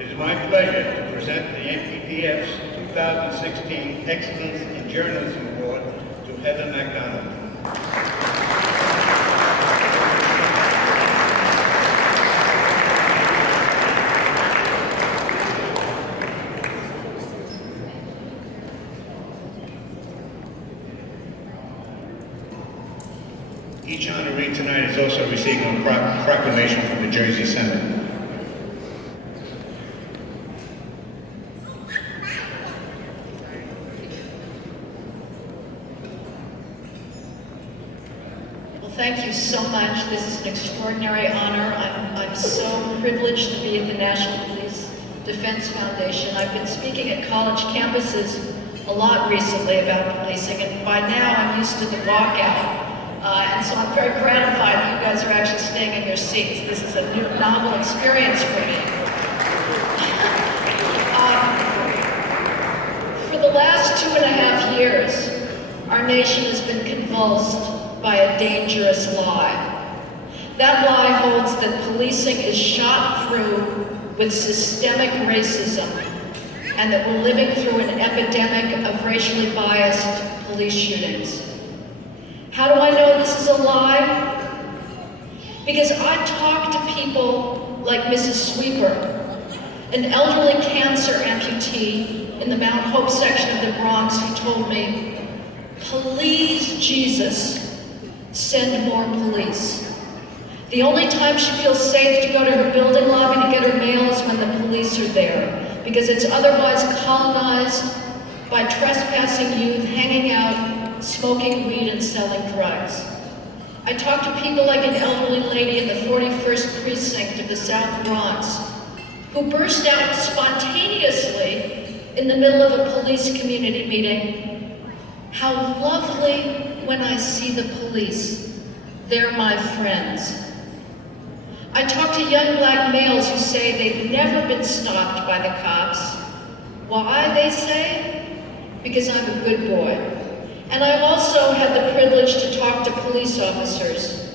It is my pleasure to present the NPDF's 2016 Excellence in Journalism Award to Heather MacDonald. Each honoree tonight is also receiving a proclamation from the Jersey Senate. Well, thank you so much. This is an extraordinary honor. I'm so privileged to be at the National Police Defense Foundation. I've been speaking at college campuses a lot recently about policing, and by now I'm used to the walkout. And so I'm very gratified that you guys are actually staying in your seats. This is a new, novel experience for me. For the last 2.5 years, our nation has been convulsed by a dangerous lie. That lie holds that policing is shot through with systemic racism, and that we're living through an epidemic of racially biased police shootings. How do I know this is a lie? Because I talk to people like Mrs. Sweeper, an elderly cancer amputee in the Mount Hope section of the Bronx, who told me, "Please, Jesus, send more police." The only time she feels safe to go to her building lobby to get her mail is when the police are there, because it's otherwise colonized by trespassing youth hanging out, smoking weed and selling drugs. I talk to people like an elderly lady in the 41st precinct of the South Bronx who burst out spontaneously in the middle of a police community meeting, "How lovely when I see the police. They're my friends." I talk to young black males who say they've never been stopped by the cops. Why, they say? Because I'm a good boy. And I've also had the privilege to talk to police officers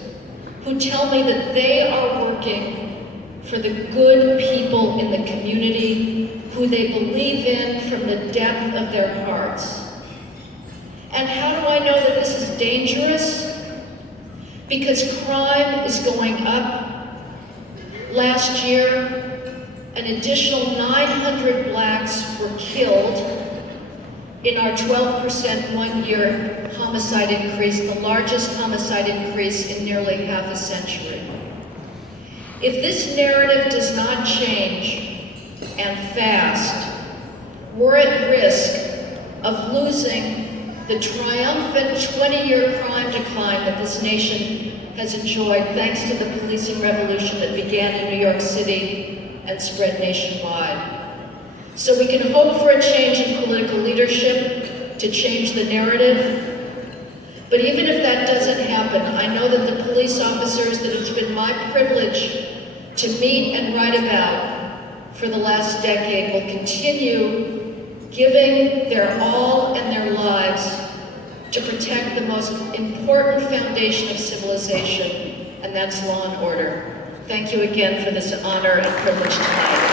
who tell me that they are working for the good people in the community who they believe in from the depth of their hearts. And how do I know that this is dangerous? Because crime is going up. Last year, an additional 900 blacks were killed in our 12% one-year homicide increase, the largest homicide increase in nearly half a century. If this narrative does not change, and fast, we're at risk of losing the triumphant 20-year crime decline that this nation has enjoyed thanks to the policing revolution that began in New York City and spread nationwide. So we can hope for a change in political leadership to change the narrative. But even if that doesn't happen, I know that the police officers that it's been my privilege to meet and write about for the last decade will continue giving their all and their lives to protect the most important foundation of civilization, and that's law and order. Thank you again for this honor and privilege tonight.